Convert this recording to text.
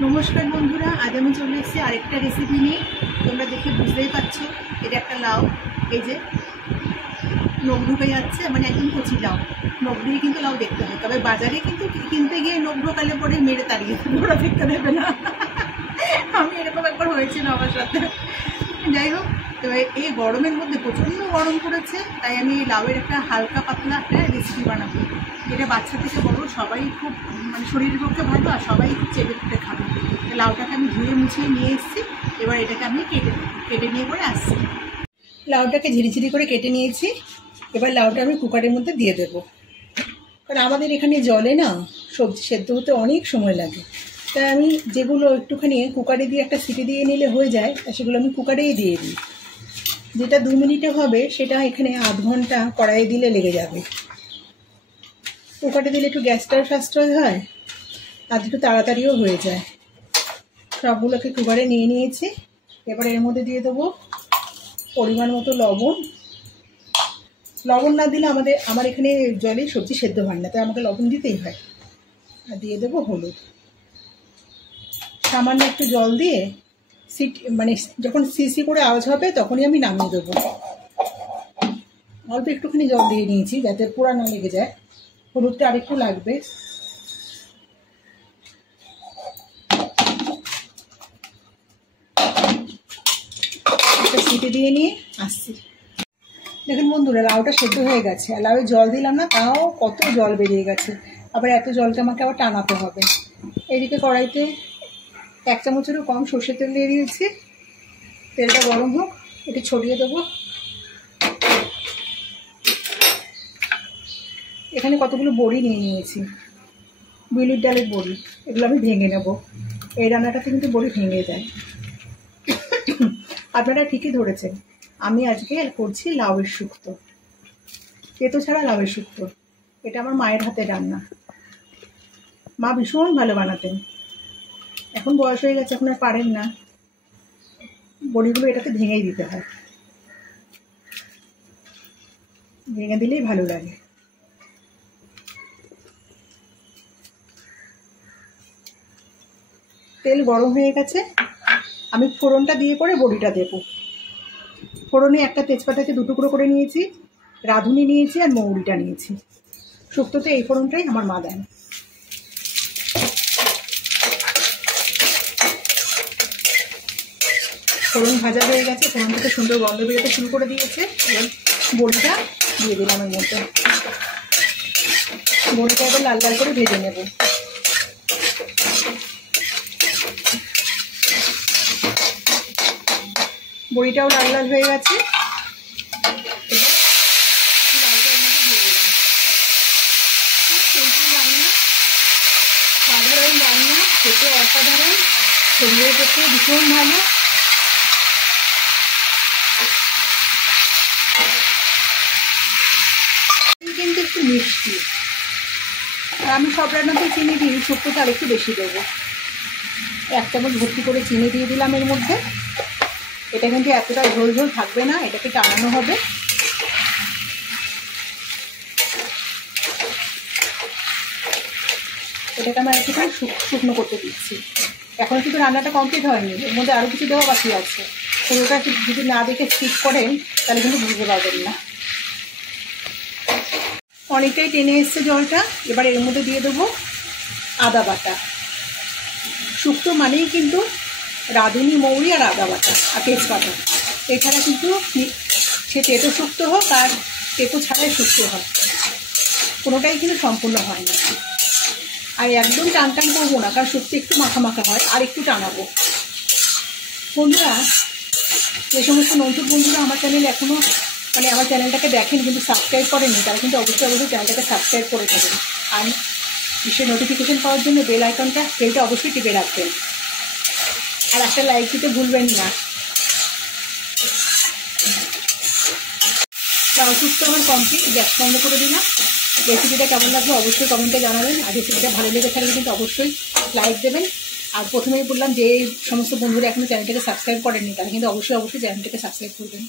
नमस्कार बंधुरा आज আমি চলে এসেছি আরেকটা রেসিপি নিয়ে। তোমরা দেখে বুঝতেই পারছো এটা একটা লাউ। এই যে নখ ঢুকে যাচ্ছে, মানে একদম কচি লাউ। নখ দিয়ে কিন্তু লাউ দেখতে হয়, তবে বাজারে কিন্তু কিনতে গিয়ে নখ ঢোকালে পরে মেরে তাড়িয়ে ওরা দেখতে দেবে না। আমি এরকম একবার হয়েছিল আমার সাথে। যাই হোক, তো এই গরমের মধ্যে প্রচণ্ড গরম পড়েছে, তাই আমি এই লাউয়ের একটা হালকা পাতলা একটা রেসিপি বানাবো, যেটা বাচ্চা থেকে বড় সবাই খুব মানে শরীরের পক্ষে ভালো, আর সবাই খুব চেপে ফুটে খাবে। লাউটাকে আমি ধুয়ে মুছিয়ে নিয়ে এসেছি, এবার এটাকে আমি কেটে নিয়ে করে আসছি। লাউটাকে ঝিরিঝিরি করে কেটে নিয়েছি, এবার লাউটা আমি কুকারের মধ্যে দিয়ে দেবো। কারণ আমাদের এখানে জলে না সবজি সেদ্ধ হতে অনেক সময় লাগে, তাই আমি যেগুলো একটুখানি কুকারে দিয়ে একটা সিটি দিয়ে নিলে হয়ে যায়, সেগুলো আমি কুকারেই দিয়ে দিই। যেটা 2 মিনিটে হবে সেটা এখানে আধ ঘন্টা কড়াইয়ে দিলে লেগে যাবে। কুকারে দিলে একটু গ্যাসটার সাশ্রয় হয় আর একটু তাড়াতাড়িও হয়ে যায়। সবগুলোকে কুকারে নিয়ে নিয়েছি, এবার এর মধ্যে দিয়ে দেবো পরিমাণ মতো লবণ। লবণ না দিলে আমার এখানে জলে সবজি সেদ্ধ হয় না, তাই আমাকে লবণ দিতেই হয়। আর দিয়ে দেবো হলুদ। সামান্য একটু জল দিয়ে মানে যখন সিসি করে আওয়াজ হবে তখনই আমি নামিয়ে দেবো। অল্প একটুখানি জল দিয়ে নিয়েছি যাতে পোড়া না লেগে যায়। হলুদটা আরেকটু লাগবে। একটা সিটি দিয়ে নিয়ে আসছি। দেখুন বন্ধুরা, লাউটা সেদ্ধ হয়ে গেছে, আর লাউয়ে জল দিলাম না, তাও কত জল বেরিয়ে গেছে। আবার এত জলকে আমাকে আবার টানাতে হবে। এদিকে কড়াইতে 1 চামচেরও কম সর্ষের তেল দিয়ে দিয়েছি। তেলটা গরম হোক, একটু ছড়িয়ে দেবো। এখানে কতগুলো বড়ি নিয়ে নিয়েছি, বিউলির ডালের বড়ি। এগুলো আমি ভেঙে নেব। এই রান্নাটাতে কিন্তু বড়ি ভেঙে যায়। আপনারা ঠিকই ধরেছেন, আমি আজকে করছি লাউয়ের শুক্তো, তেতো ছাড়া লাউয়ের শুক্তো। এটা আমার মায়ের হাতে রান্না। মা ভীষণ ভালো বানাতেন, এখন বয়স হয়ে গেছে, এখন আর পারেন না। বড়িগুলো এটাতে ভেঙেই দিতে হয়, ভেঙে দিলেই ভালো লাগে। তেল গরম হয়ে গেছে, আমি ফোড়নটা দিয়ে পরে বড়িটা দেবো। ফোড়নে একটা তেজপাতাকে 2 টুকরো করে নিয়েছি, রাঁধুনি নিয়েছি আর মৌরিটা নিয়েছি। শুক্তোতে এই ফোড়নটাই আমার মা দেন। ফোড়ন ভাজা হয়ে গেছে, ফোড়ন থেকে সুন্দর গন্ধ বেরোতে শুরু করে দিয়েছে। এবার বড়িটা দিয়ে দিলাম এর মধ্যে। বড়িটা এবার লাল লাল করে ভেজে নেব। বড়িটাও লাল লাল হয়ে গেছে, সাধারণ রান্না, খেতে অসাধারণ, শরীরের পক্ষে ভীষণ ভালো। কিন্তু একটু মিষ্টি, আর আমি সব রান্নাতে চিনি দিই, শুক্তোতে আর একটু বেশি দেবো। 1 চামচ ভর্তি করে চিনি দিয়ে দিলাম এর মধ্যে। এটা কিন্তু এতটা ঝোল ঝোল থাকবে না, এটাকে টানানো হবে। এটাকে আমি একটুখানি শুকনো করতে দিচ্ছি। এখন কিন্তু রান্নাটা কমপ্লিট হয়নি, এর মধ্যে আরও কিছু দেওয়া বাকি আছে। পুরোটা যদি না দেখে স্কিপ করেন তাহলে কিন্তু বুঝতে পারবেন না। অনেকটাই টেনে এসছে জলটা, এবার এর মধ্যে দিয়ে দেবো আদা বাটা। শুক্তো মানেই কিন্তু রাঁধুনি, মৌরি আর আদা বাটা আর তেজপাতা। এছাড়া কিন্তু সে তেতো শুক্তো হোক আর তেতো ছাড়াই শুক্তো হয়, কোনোটাই কিন্তু সম্পূর্ণ হয় না। আর একদম টান টান করবো না, কারণ শুক্তো একটু মাখা মাখা হয়, আর একটু টানাবো। বন্ধুরা, যে সমস্ত নতুন বন্ধুরা আমার চ্যানেল এখনও মানে আমার চ্যানেলটাকে দেখেন কিন্তু সাবস্ক্রাইব করেননি, তারা কিন্তু অবশ্যই চ্যানেলটাকে সাবস্ক্রাইব করে দেবেন। আর বিশেষ নোটিফিকেশন পাওয়ার জন্য বেলটা অবশ্যই টিপে রাখবেন, আর একটা লাইক দিতে ভুলবেন না। লাউ শুক্তো আমার কমপ্লিট, গ্যাস বন্ধ করে দিলাম। রেসিপিটা কেমন লাগবে অবশ্যই কমেন্টে জানাবেন, আর রেসিপিটা ভালো লেগে থাকলে কিন্তু অবশ্যই লাইক দেবেন। আর প্রথমেই বললাম যে সমস্ত বন্ধুরা এখনো চ্যানেলটাকে সাবস্ক্রাইব করেননি, তারা কিন্তু অবশ্যই চ্যানেলটাকে সাবস্ক্রাইব করবেন।